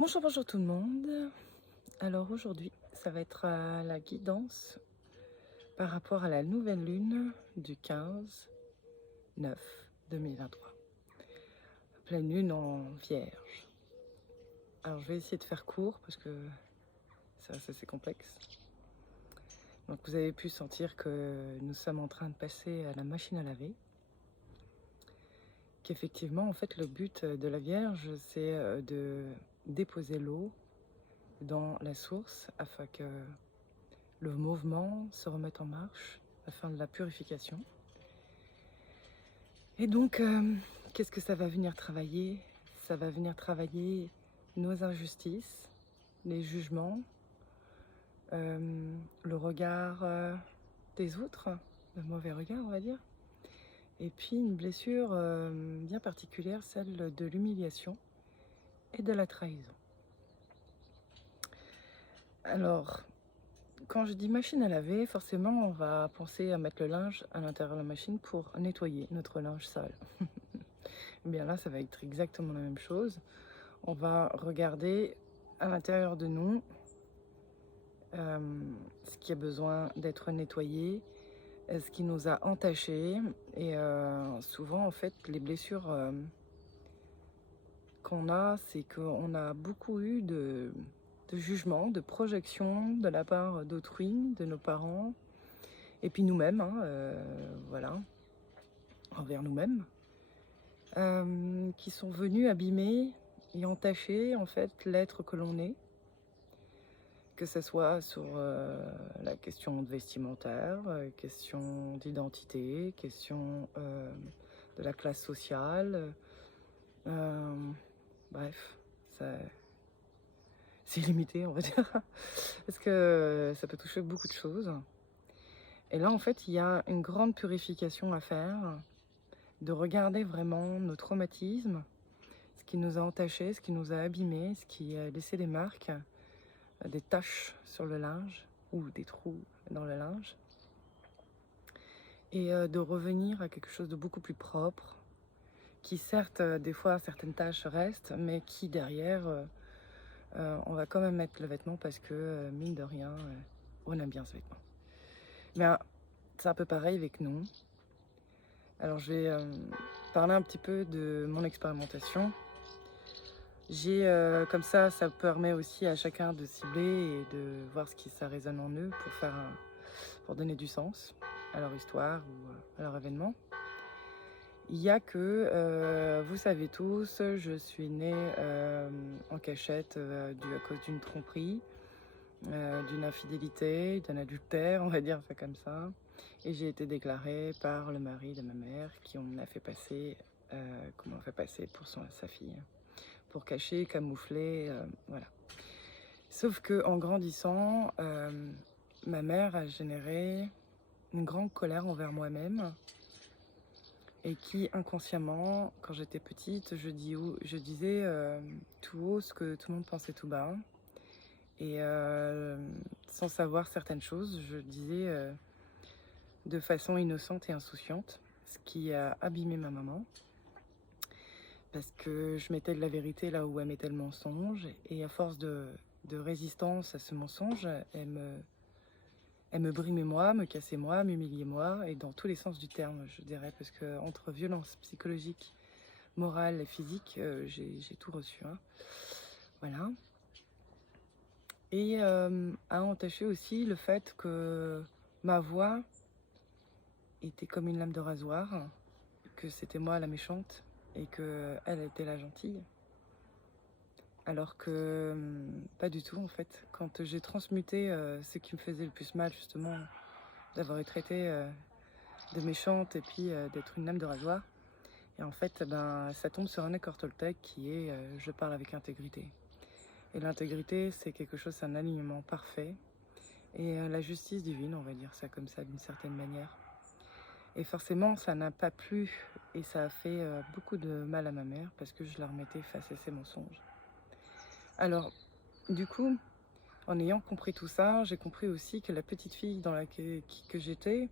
Bonjour, bonjour tout le monde. Alors aujourd'hui, ça va être la guidance par rapport à la nouvelle lune du 15/9/2023. Pleine lune en Vierge. Alors je vais essayer de faire court parce que c'est assez complexe. Donc vous avez pu sentir que nous sommes en train de passer à la machine à laver. Qu'effectivement, en fait, le but de la Vierge, c'est de déposer l'eau dans la source afin que le mouvement se remette en marche afin de la purification. Et donc, qu'est-ce que ça va venir travailler? Ça va venir travailler nos injustices, les jugements, le regard des autres, le mauvais regard, on va dire. Et puis une blessure bien particulière, celle de l'humiliation et de la trahison. Alors, quand je dis machine à laver, forcément, on va penser à mettre le linge à l'intérieur de la machine pour nettoyer notre linge sale. Eh bien là, ça va être exactement la même chose. On va regarder à l'intérieur de nous ce qui a besoin d'être nettoyé, ce qui nous a entachés. Et souvent, en fait, les blessures qu'on a, c'est qu'on a beaucoup eu de jugement, de projection de la part d'autrui, de nos parents, et puis nous-mêmes, hein, voilà, envers nous-mêmes, qui sont venus abîmer et entacher en fait l'être que l'on est, que ce soit sur la question vestimentaire, question d'identité, question de la classe sociale, euh, bref, c'est limité, on va dire, parce que ça peut toucher beaucoup de choses. Et là, en fait, il y a une grande purification à faire, de regarder vraiment nos traumatismes, ce qui nous a entachés, ce qui nous a abîmés, ce qui a laissé des marques, des taches sur le linge ou des trous dans le linge. Et de revenir à quelque chose de beaucoup plus propre, qui certes, des fois, certaines taches restent, mais qui derrière, on va quand même mettre le vêtement parce que, mine de rien, on aime bien ce vêtement. Mais c'est un peu pareil avec nous. Alors je vais parler un petit peu de mon expérimentation. J'ai comme ça permet aussi à chacun de cibler et de voir ce qui ça résonne en eux pour donner du sens à leur histoire ou à leur événement. Il y a que, vous savez tous, je suis née en cachette à cause d'une tromperie, d'une infidélité, d'un adultère, on va dire ça comme ça. Et j'ai été déclarée par le mari de ma mère qui on a fait passer, comment on fait passer pour sa fille, pour cacher, camoufler, voilà. Sauf que en grandissant, ma mère a généré une grande colère envers moi-même et qui inconsciemment, quand j'étais petite, je disais tout haut ce que tout le monde pensait tout bas. Et sans savoir certaines choses, je disais de façon innocente et insouciante, ce qui a abîmé ma maman. Parce que je mettais de la vérité là où elle mettait le mensonge. Et à force de résistance à ce mensonge, elle me brimait moi, me cassait moi, m'humiliait moi. Et dans tous les sens du terme, je dirais. Parce que entre violence psychologique, morale et physique, j'ai tout reçu. Hein. Voilà. Et a entaché aussi le fait que ma voix était comme une lame de rasoir, que c'était moi la méchante et qu'elle était la gentille. Alors que pas du tout en fait. Quand j'ai transmuté ce qui me faisait le plus mal justement, d'avoir été traitée de méchante et puis d'être une lame de rasoir, et en fait ça tombe sur un accord Toltec qui est je parle avec intégrité. Et l'intégrité c'est quelque chose, c'est un alignement parfait. Et la justice divine, on va dire ça comme ça d'une certaine manière. Et forcément, ça n'a pas plu et ça a fait beaucoup de mal à ma mère parce que je la remettais face à ses mensonges. Alors, du coup, en ayant compris tout ça, j'ai compris aussi que la petite fille que j'étais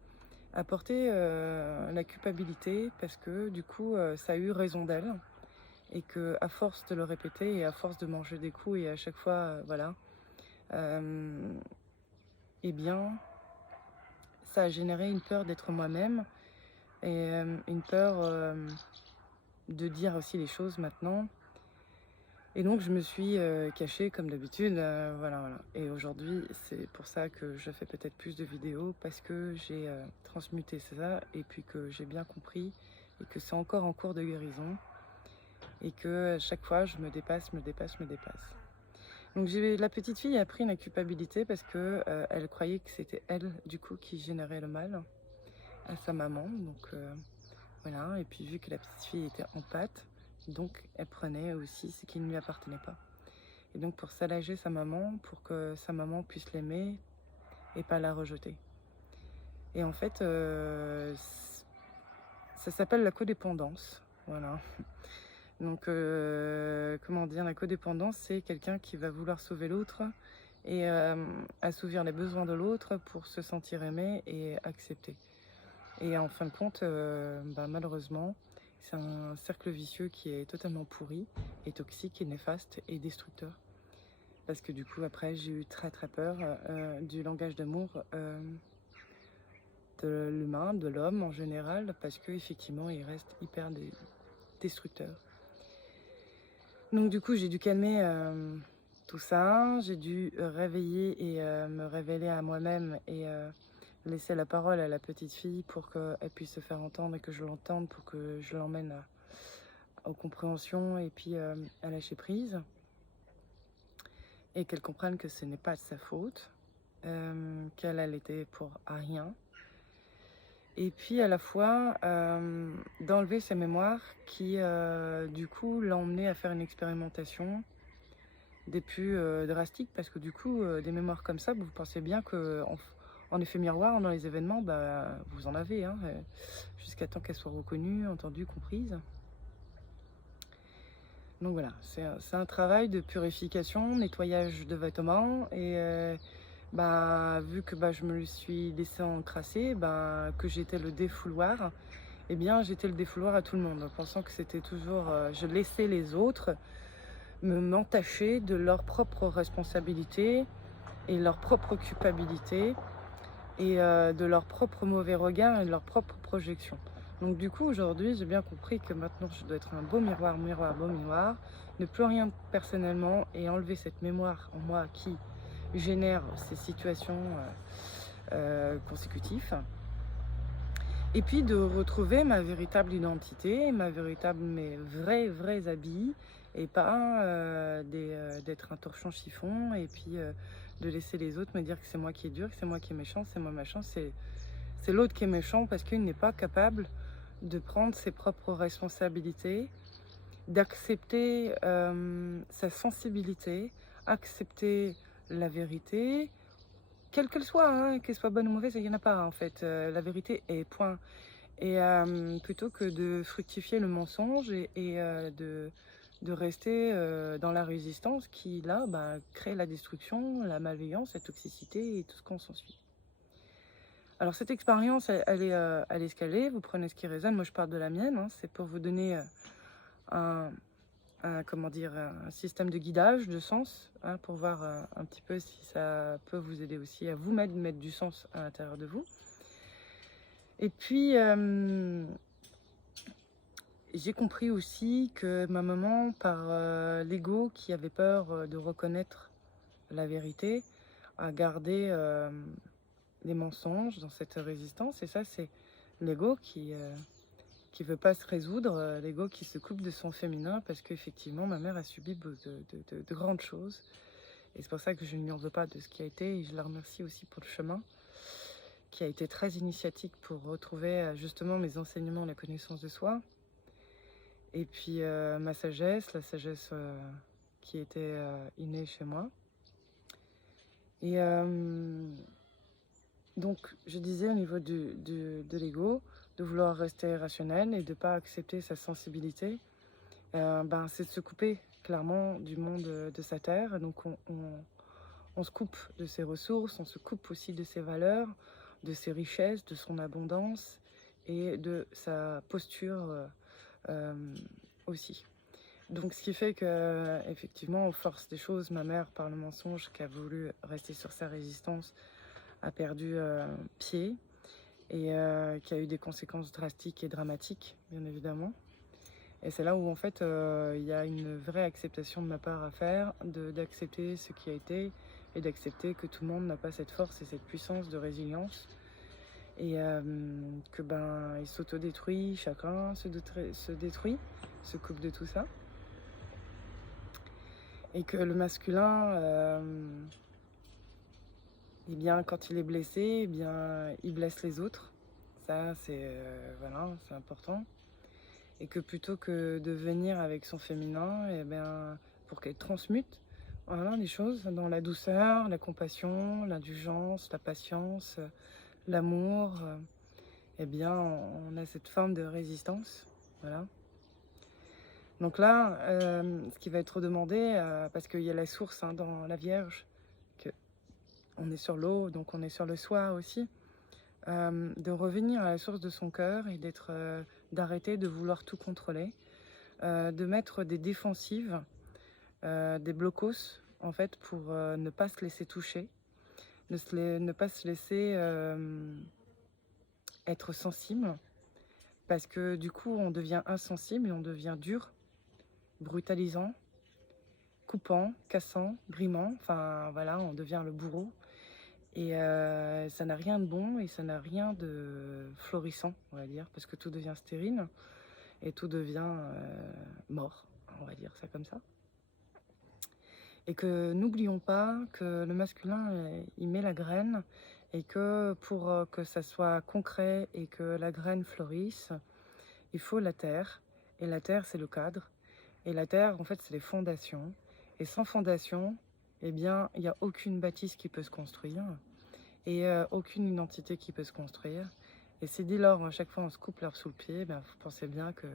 apportait la culpabilité parce que du coup, ça a eu raison d'elle. et que à force de le répéter et à force de manger des coups et à chaque fois, voilà, eh bien, ça a généré une peur d'être moi-même et une peur de dire aussi les choses maintenant. Et donc je me suis cachée comme d'habitude, voilà, voilà. Et aujourd'hui, c'est pour ça que je fais peut-être plus de vidéos, parce que j'ai transmuté ça et puis que j'ai bien compris et que c'est encore en cours de guérison et que à chaque fois je me dépasse, me dépasse, me dépasse. Donc la petite fille a pris la culpabilité parce que elle croyait que c'était elle du coup qui générait le mal à sa maman. Donc voilà, et puis vu que la petite fille était en pâte, donc elle prenait aussi ce qui ne lui appartenait pas. Et donc pour s'alléger sa maman, pour que sa maman puisse l'aimer et pas la rejeter. Et en fait, ça s'appelle la codépendance. Voilà. Donc, comment dire, la codépendance, c'est quelqu'un qui va vouloir sauver l'autre et assouvir les besoins de l'autre pour se sentir aimé et accepté. Et en fin de compte, malheureusement, c'est un cercle vicieux qui est totalement pourri et toxique et néfaste et destructeur. Parce que du coup, après, j'ai eu très très peur du langage d'amour de l'humain, de l'homme en général, parce qu'effectivement, il reste hyper destructeur. Donc du coup, j'ai dû calmer tout ça, j'ai dû réveiller et me révéler à moi-même et laisser la parole à la petite fille pour qu'elle puisse se faire entendre et que je l'entende, pour que je l'emmène aux compréhensions et puis à lâcher prise. Et qu'elle comprenne que ce n'est pas de sa faute, qu'elle était pour rien. Et puis à la fois d'enlever ses mémoires qui du coup l'ont emmené à faire une expérimentation des plus drastiques, parce que du coup des mémoires comme ça, vous pensez bien que en effet miroir dans les événements, vous en avez, hein, jusqu'à temps qu'elles soient reconnues, entendues, comprises. Donc voilà, c'est un travail de purification, nettoyage de vêtements et vu que je me suis laissée encrasser, que j'étais le défouloir, eh bien j'étais le défouloir à tout le monde, en pensant que c'était toujours, je laissais les autres m'entacher de leur propre responsabilité et leur propre culpabilité et de leur propre mauvais regard et de leur propre projection. Donc du coup aujourd'hui j'ai bien compris que maintenant je dois être un beau miroir, miroir, beau miroir, ne plus rien personnellement et enlever cette mémoire en moi qui génère ces situations consécutives. Et puis de retrouver ma véritable identité, mes vrais habits et pas d'être un torchon chiffon et puis de laisser les autres me dire que c'est moi qui est dur, que c'est moi qui est méchant, c'est moi machin, c'est l'autre qui est méchant parce qu'il n'est pas capable de prendre ses propres responsabilités, d'accepter sa sensibilité, accepter la vérité, quelle qu'elle soit, hein, qu'elle soit bonne ou mauvaise, il n'y en a pas en fait. La vérité est point. Et plutôt que de fructifier le mensonge et de rester dans la résistance qui, là, crée la destruction, la malveillance, la toxicité et tout ce qu'on s'ensuit. Alors cette expérience, elle est ce qu'elle est, vous prenez ce qui résonne, moi je parle de la mienne, hein, c'est pour vous donner un système de guidage, de sens, hein, pour voir un petit peu si ça peut vous aider aussi à vous mettre du sens à l'intérieur de vous. Et puis, j'ai compris aussi que ma maman, par l'ego qui avait peur de reconnaître la vérité, a gardé des mensonges dans cette résistance. Et ça, c'est l'ego qui veut pas se résoudre, l'ego qui se coupe de son féminin, parce qu'effectivement, ma mère a subi de grandes choses. Et c'est pour ça que je ne lui en veux pas de ce qui a été. Et je la remercie aussi pour le chemin qui a été très initiatique pour retrouver justement mes enseignements, la connaissance de soi. Et puis ma sagesse, la sagesse qui était innée chez moi. Et donc je disais au niveau de l'ego, de vouloir rester rationnel et de ne pas accepter sa sensibilité, c'est de se couper clairement du monde de sa terre. Donc on se coupe de ses ressources, on se coupe aussi de ses valeurs, de ses richesses, de son abondance et de sa posture aussi. Donc ce qui fait que effectivement, aux forces des choses, ma mère, par le mensonge, qui a voulu rester sur sa résistance, a perdu pied et qui a eu des conséquences drastiques et dramatiques, bien évidemment. Et c'est là où en fait il y a une vraie acceptation de ma part à faire, d'accepter ce qui a été et d'accepter que tout le monde n'a pas cette force et cette puissance de résilience et que il s'autodétruit, chacun se détruit, se coupe de tout ça. Et que le masculin, eh bien, quand il est blessé, eh bien, il blesse les autres. Ça, c'est voilà, c'est important. Et que plutôt que de venir avec son féminin, eh bien, pour qu'elle transmute voilà, les choses dans la douceur, la compassion, l'indulgence, la patience, l'amour, eh bien, on a cette forme de résistance. Voilà. Donc là, ce qui va être demandé, parce qu'il y a la source dans la Vierge, que on est sur l'eau, donc on est sur le soi aussi, de revenir à la source de son cœur et d'arrêter de vouloir tout contrôler, de mettre des défensives, des blocos, en fait, pour ne pas se laisser toucher, ne pas se laisser être sensible, parce que du coup, on devient insensible et on devient dur, brutalisant, coupant, cassant, brimant, enfin voilà, on devient le bourreau. Et ça n'a rien de bon et ça n'a rien de florissant, on va dire, parce que tout devient stérile et tout devient mort, on va dire ça comme ça. Et que n'oublions pas que le masculin, il met la graine et que pour que ça soit concret et que la graine fleurisse, il faut la terre. Et la terre, c'est le cadre. Et la terre, en fait, c'est les fondations. Et sans fondation, eh bien, il n'y a aucune bâtisse qui peut se construire et aucune identité qui peut se construire. Et si dès lors, à chaque fois, on se coupe l'herbe sous le pied, vous pensez bien que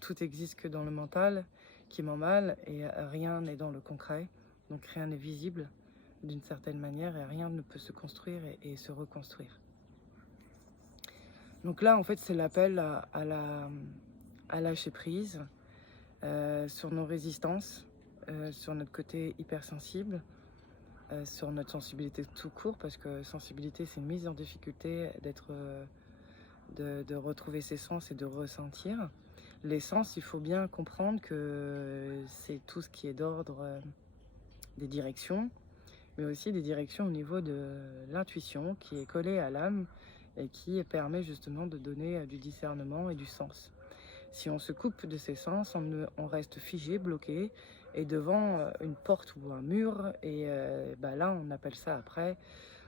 tout existe que dans le mental, qui m'emballe, et rien n'est dans le concret. Donc rien n'est visible d'une certaine manière, et rien ne peut se construire et se reconstruire. Donc là, en fait, c'est l'appel à lâcher prise sur nos résistances, sur notre côté hypersensible, sur notre sensibilité tout court, parce que sensibilité, c'est une mise en difficulté de retrouver ses sens et de ressentir. Les sens, il faut bien comprendre que c'est tout ce qui est d'ordre des directions, mais aussi des directions au niveau de l'intuition qui est collée à l'âme et qui permet justement de donner du discernement et du sens. Si on se coupe de ces sens, on reste figé, bloqué, et devant une porte ou un mur, et là on appelle ça après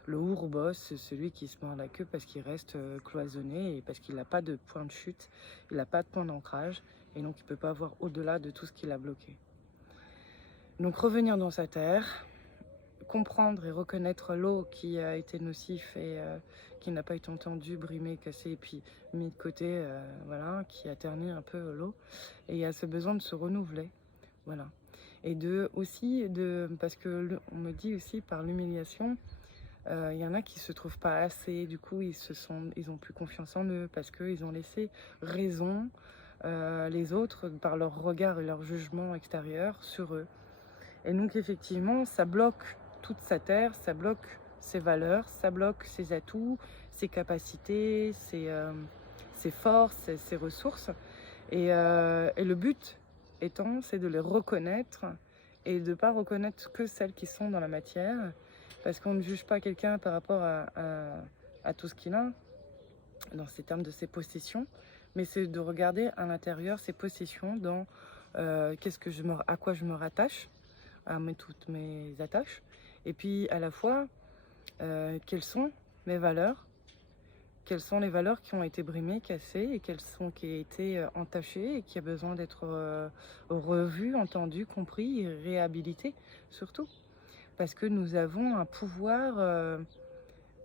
le ouroboros, celui qui se mord la queue parce qu'il reste cloisonné et parce qu'il n'a pas de point de chute, il n'a pas de point d'ancrage, et donc il ne peut pas voir au-delà de tout ce qu'il a bloqué. Donc revenir dans sa terre, comprendre et reconnaître l'eau qui a été nocif et qui n'a pas été entendue, brimée, cassée et puis mis de côté, voilà, qui a terni un peu l'eau. Et il y a ce besoin de se renouveler, voilà. Et parce que on me dit aussi par l'humiliation, il y en a qui se trouvent pas assez, du coup ils ont plus confiance en eux parce qu'ils ont laissé raison les autres par leur regard et leur jugement extérieur sur eux. Et donc effectivement, ça bloque toute sa terre, ça bloque ses valeurs, ça bloque ses atouts, ses capacités, ses forces, ses ressources. Et le but étant, c'est de les reconnaître et de ne pas reconnaître que celles qui sont dans la matière, parce qu'on ne juge pas quelqu'un par rapport à tout ce qu'il a, dans ces termes de ses possessions, mais c'est de regarder à l'intérieur ses possessions dans à quoi je me rattache, toutes mes attaches, et puis à la fois quelles sont mes valeurs, quelles sont les valeurs qui ont été brimées, cassées, et qui ont été entachées et qui a besoin d'être revues, entendues, compris et réhabilitées surtout, parce que nous avons un pouvoir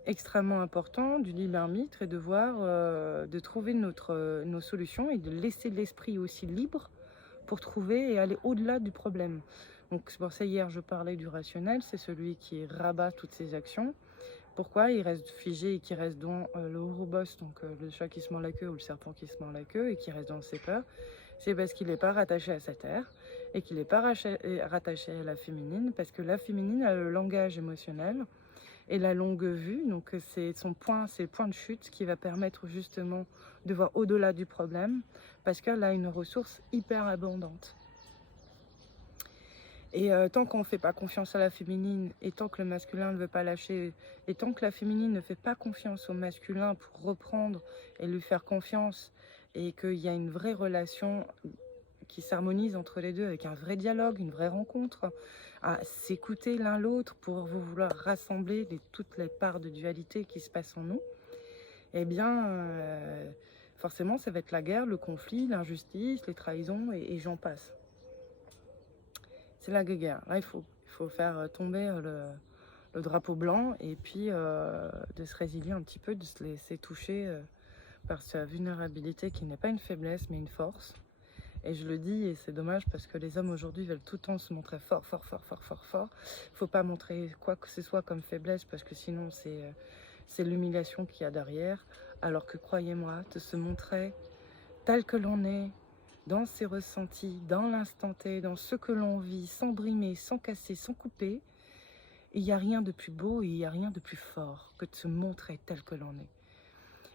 extrêmement important du libre arbitre et de trouver nos solutions et de laisser l'esprit aussi libre pour trouver et aller au-delà du problème. Donc c'est pour ça hier je parlais du rationnel, c'est celui qui rabat toutes ses actions. Pourquoi il reste figé et qui reste dans le ouroboros, donc le chat qui se mord la queue ou le serpent qui se mord la queue et qui reste dans ses peurs? C'est parce qu'il n'est pas rattaché à sa terre et qu'il n'est pas rattaché à la féminine, parce que la féminine a le langage émotionnel et la longue vue, donc c'est le point de chute qui va permettre justement de voir au-delà du problème, parce qu'elle a une ressource hyper abondante. Et tant qu'on ne fait pas confiance à la féminine, et tant que le masculin ne veut pas lâcher, et tant que la féminine ne fait pas confiance au masculin pour reprendre et lui faire confiance, et qu'il y a une vraie relation qui s'harmonise entre les deux, avec un vrai dialogue, une vraie rencontre, à s'écouter l'un l'autre pour vouloir rassembler toutes les parts de dualité qui se passent en nous, eh bien, forcément, ça va être la guerre, le conflit, l'injustice, les trahisons, et j'en passe. C'est la guerre. Là, il faut faire tomber le drapeau blanc et puis de se résilier un petit peu, de se laisser toucher par sa vulnérabilité qui n'est pas une faiblesse mais une force. Et je le dis, et c'est dommage parce que les hommes aujourd'hui veulent tout le temps se montrer fort, fort, fort, fort, fort, fort. Il ne faut pas montrer quoi que ce soit comme faiblesse parce que sinon c'est l'humiliation qu'il y a derrière. Alors que croyez-moi, de se montrer tel que l'on est, dans ses ressentis, dans l'instant T, dans ce que l'on vit, sans brimer, sans casser, sans couper, il n'y a rien de plus beau et il n'y a rien de plus fort que de se montrer tel que l'on est.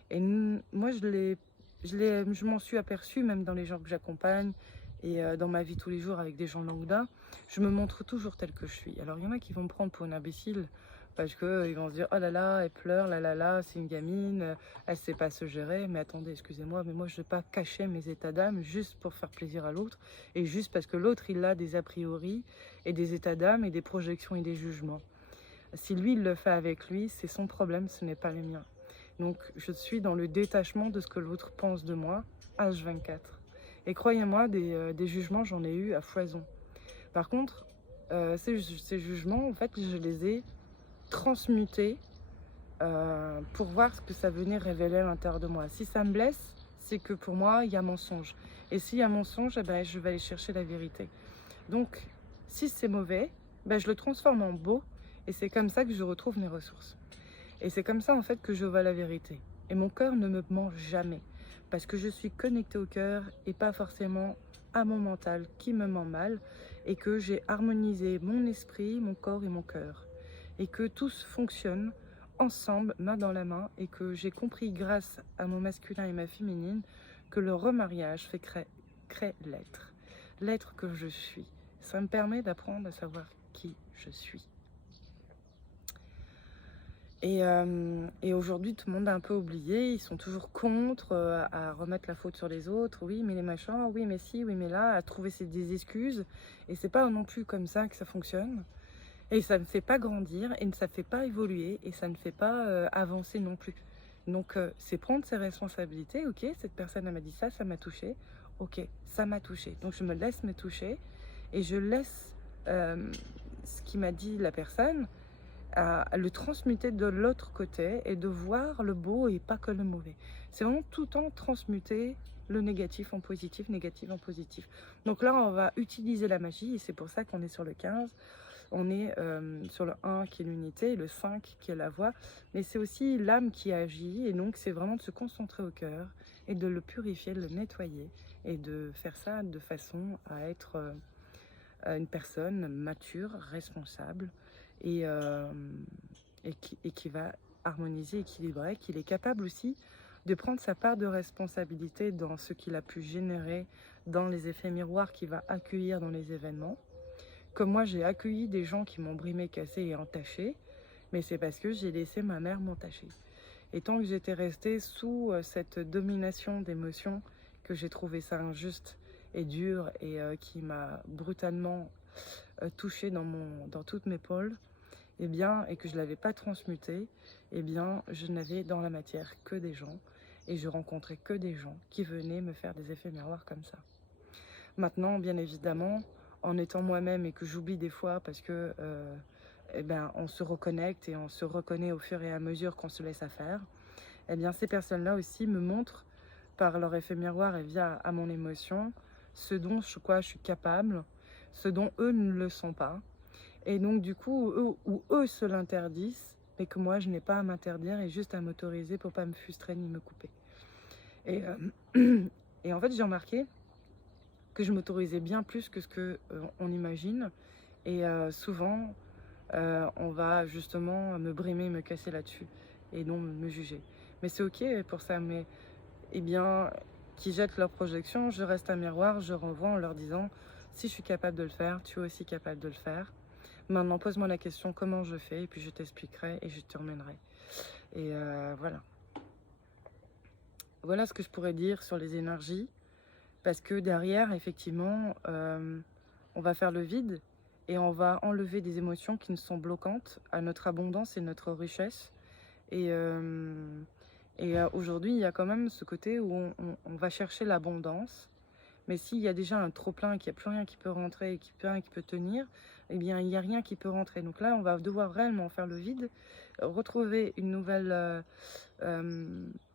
Et moi, je m'en suis aperçue, même dans les gens que j'accompagne et dans ma vie tous les jours avec des gens lambda, je me montre toujours tel que je suis. Alors, il y en a qui vont me prendre pour une imbécile, parce qu'ils vont se dire « Oh là là, elle pleure, là là, c'est une gamine, elle sait pas se gérer. » Mais attendez, excusez-moi, mais moi je ne vais pas cacher mes états d'âme juste pour faire plaisir à l'autre et juste parce que l'autre il a des a priori et des états d'âme et des projections et des jugements. Si lui il le fait avec lui, c'est son problème, ce n'est pas le mien. Donc je suis dans le détachement de ce que l'autre pense de moi, H24. Et croyez-moi, des jugements, j'en ai eu à foison. Par contre, ces jugements, en fait, je les ai transmuter pour voir ce que ça venait révéler à l'intérieur de moi. Si ça me blesse, c'est que pour moi, il y a mensonge. Et s'il y a mensonge, eh ben, je vais aller chercher la vérité. Donc, si c'est mauvais, ben, je le transforme en beau et c'est comme ça que je retrouve mes ressources. Et c'est comme ça, en fait, que je vois la vérité. Et mon cœur ne me ment jamais parce que je suis connectée au cœur et pas forcément à mon mental qui me ment mal et que j'ai harmonisé mon esprit, mon corps et mon cœur. Et que tous fonctionnent ensemble, main dans la main, et que j'ai compris grâce à mon masculin et ma féminine que le remariage crée l'être que je suis. Ça me permet d'apprendre à savoir qui je suis. Et aujourd'hui, tout le monde a un peu oublié, ils sont toujours contre à remettre la faute sur les autres. Oui, mais les machins, oui, mais si, oui, mais là, à trouver des excuses. Et c'est pas non plus comme ça que ça fonctionne. Et ça ne fait pas grandir, et ça ne fait pas évoluer, et ça ne fait pas avancer non plus. Donc, c'est prendre ses responsabilités. Ok, cette personne m'a dit ça, ça m'a touché. Ok, ça m'a touché. Donc, je me laisse me toucher, et je laisse ce qui m'a dit la personne à le transmuter de l'autre côté et de voir le beau et pas que le mauvais. C'est vraiment tout le temps transmuter le négatif en positif, négatif en positif. Donc là, on va utiliser la magie et c'est pour ça qu'on est sur le 15. On est sur le 1 qui est l'unité, le 5 qui est la voix, mais c'est aussi l'âme qui agit et donc c'est vraiment de se concentrer au cœur et de le purifier, de le nettoyer et de faire ça de façon à être une personne mature, responsable et qui va harmoniser, équilibrer, qu'il est capable aussi de prendre sa part de responsabilité dans ce qu'il a pu générer, dans les effets miroirs qu'il va accueillir dans les événements. Comme moi, j'ai accueilli des gens qui m'ont brimé, cassé et entaché, mais c'est parce que j'ai laissé ma mère m'entacher. Et tant que j'étais restée sous cette domination d'émotions, que j'ai trouvé ça injuste et dur et qui m'a brutalement touchée dans toutes mes pôles, et que je ne l'avais pas transmuté, je n'avais dans la matière que des gens et je rencontrais que des gens qui venaient me faire des effets miroirs comme ça. Maintenant, bien évidemment, en étant moi-même et que j'oublie des fois parce que on se reconnecte et on se reconnaît au fur et à mesure qu'on se laisse à faire, ces personnes-là aussi me montrent par leur effet miroir et via à mon émotion ce dont je suis capable, ce dont eux ne le sont pas. Et donc du coup, eux se l'interdisent, mais que moi je n'ai pas à m'interdire et juste à m'autoriser pour pas me frustrer ni me couper. Et, et en fait j'ai remarqué que je m'autorisais bien plus que ce que on imagine. Et souvent, on va justement me brimer, me casser là-dessus et non me juger. Mais c'est ok pour ça, mais eh bien, qui jettent leurs projections, je reste un miroir, je renvoie en leur disant, si je suis capable de le faire, tu es aussi capable de le faire. Maintenant, pose-moi la question, comment je fais, et puis je t'expliquerai et je te emmènerai. Et voilà. Voilà ce que je pourrais dire sur les énergies, parce que derrière, effectivement, on va faire le vide et on va enlever des émotions qui nous sont bloquantes à notre abondance et notre richesse. Et, aujourd'hui, il y a quand même ce côté où on va chercher l'abondance. Mais s'il y a déjà un trop-plein, qu'il n'y a plus rien qui peut rentrer et qui peut tenir, eh bien, il n'y a rien qui peut rentrer. Donc là, on va devoir réellement faire le vide, retrouver une nouvelle,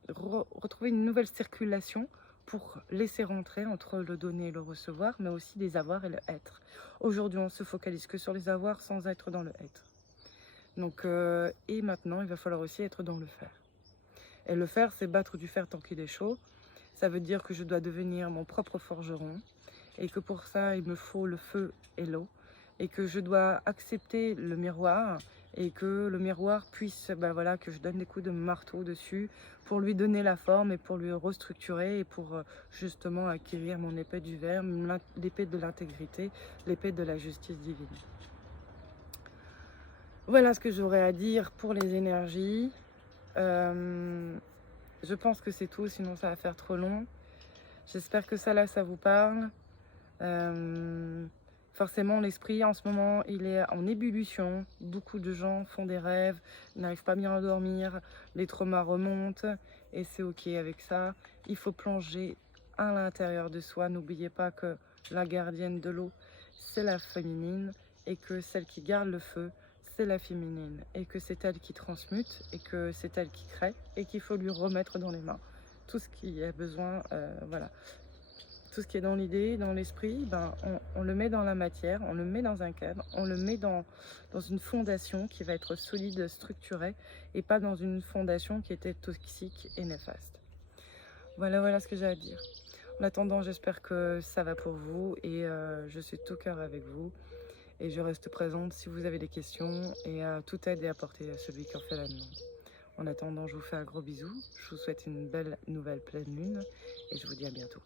retrouver une nouvelle circulation pour laisser rentrer entre le donner et le recevoir, mais aussi les avoirs et le être. Aujourd'hui, on se focalise que sur les avoirs sans être dans le être. Donc, et maintenant, il va falloir aussi être dans le faire. Et le faire, c'est battre du fer tant qu'il est chaud. Ça veut dire que je dois devenir mon propre forgeron et que pour ça, il me faut le feu et l'eau et que je dois accepter le miroir et que le miroir puisse, ben voilà, que je donne des coups de marteau dessus pour lui donner la forme et pour lui restructurer et pour justement acquérir mon épée du verbe, l'épée de l'intégrité, l'épée de la justice divine. Voilà ce que j'aurais à dire pour les énergies. Je pense que c'est tout, sinon ça va faire trop long. J'espère que ça vous parle. Forcément, l'esprit en ce moment, il est en ébullition. Beaucoup de gens font des rêves, n'arrivent pas bien à dormir, les traumas remontent et c'est ok avec ça. Il faut plonger à l'intérieur de soi. N'oubliez pas que la gardienne de l'eau, c'est la féminine et que celle qui garde le feu, c'est la féminine et que c'est elle qui transmute et que c'est elle qui crée et qu'il faut lui remettre dans les mains tout ce qui a besoin, voilà. Tout ce qui est dans l'idée, dans l'esprit, ben, on le met dans la matière, on le met dans un cadre, on le met dans une fondation qui va être solide, structurée, et pas dans une fondation qui était toxique et néfaste. Voilà ce que j'ai à dire. En attendant, j'espère que ça va pour vous, et je suis de tout cœur avec vous, et je reste présente si vous avez des questions, et toute aide est apportée à celui qui en fait la demande. En attendant, je vous fais un gros bisou, je vous souhaite une belle nouvelle pleine lune, et je vous dis à bientôt.